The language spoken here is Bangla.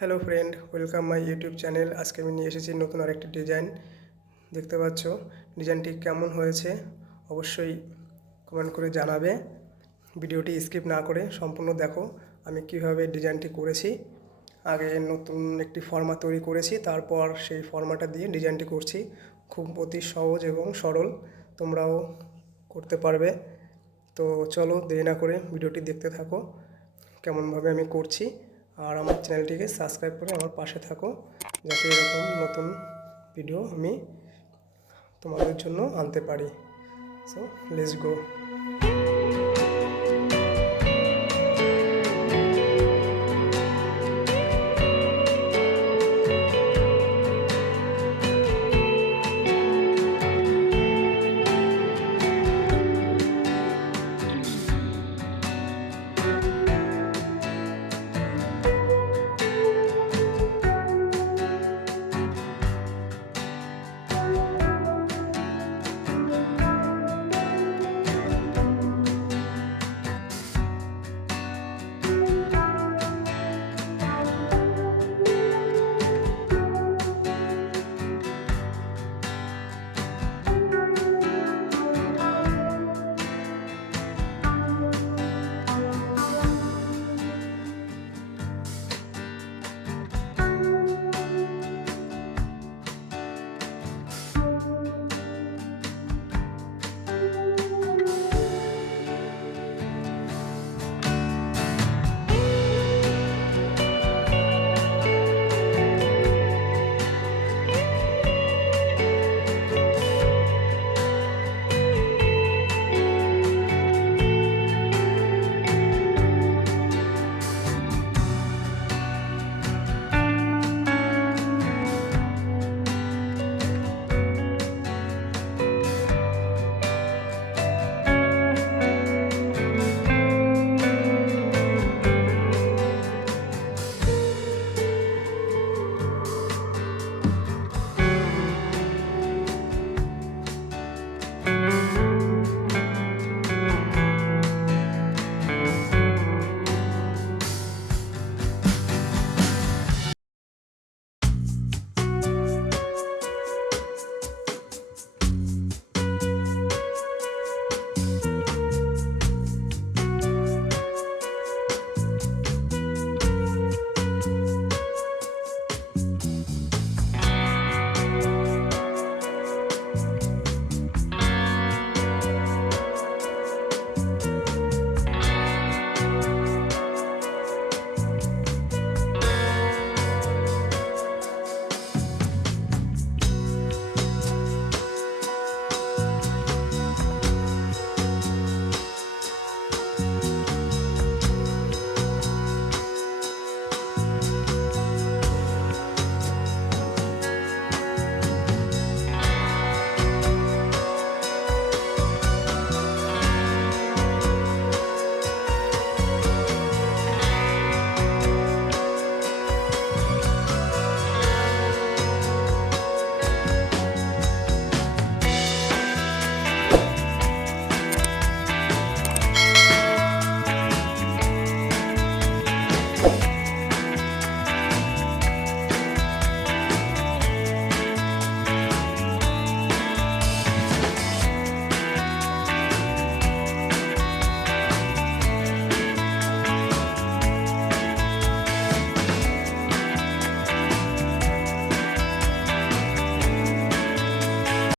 Hello friend, welcome my YouTube channel. আজকে আমি নিয়ে এসেছি নতুন আরেকটি ডিজাইন। দেখতে পাচ্ছ ডিজাইনটি কেমন হয়েছে অবশ্যই কমেন্ট করে জানাবে। ভিডিওটি স্কিপ না করে সম্পূর্ণ দেখো আমি কিভাবে ডিজাইনটি করেছি। আগে নতুন একটি ফর্মা তৈরি করেছি, তারপর সেই ফর্মাটা দিয়ে ডিজাইনটি করছি। খুব অতি সহজ এবং সরল, তোমরাও করতে পারবে। তো চলো দেরি না করে ভিডিওটি দেখতে থাকো কেমনভাবে আমি করছি। আর আমার চ্যানেলটিকে সাবস্ক্রাইব করে আমার পাশে থাকো, যাতে এরকম নতুন ভিডিও আমি তোমাদের জন্য আনতে পারি। So let's go.